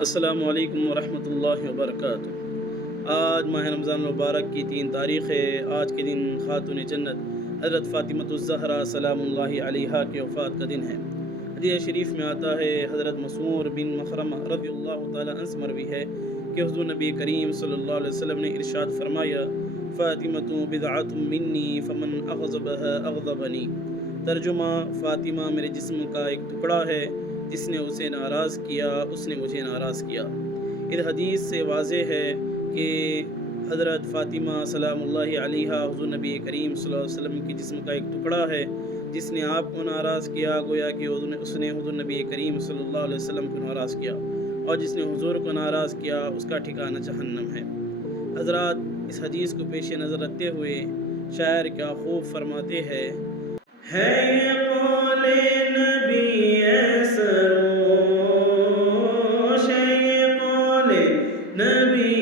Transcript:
السلام علیکم ورحمۃ اللہ وبرکاتہ۔ آج ماہ رمضان المبارک کی 3 تاریخ ہے۔ آج کے دن خاتون جنت حضرت فاطمۃ الزہرا سلام اللہ علیہا کے وفات کا دن ہے۔ حدیث شریف میں آتا ہے، حضرت مسعور بن مخرمہ رضی اللہ تعالیٰ عنہ سے مروی ہے کہ حضور نبی کریم صلی اللہ علیہ وسلم نے ارشاد فرمایا، فاطمۃ بضعۃ منی فمن اغضبها اغضبنی۔ ترجمہ: فاطمہ میرے جسم کا ایک ٹکڑا ہے، جس نے اسے ناراض کیا اس نے مجھے ناراض کیا۔ اس حدیث سے واضح ہے کہ حضرت فاطمہ سلام اللہ علیہا حضور نبی کریم صلی اللہ علیہ وسلم کے جسم کا ایک ٹکڑا ہے، جس نے آپ کو ناراض کیا، گویا کہ اس نے حضور نبی کریم صلی اللہ علیہ وسلم کو ناراض کیا، اور جس نے حضور کو ناراض کیا اس کا ٹھکانہ جہنم ہے۔ حضرات، اس حدیث کو پیش نظر رکھتے ہوئے شاعر کیا خوب فرماتے ہیں، ہے یہ قول نبی سروش، ہے یہ قول نبی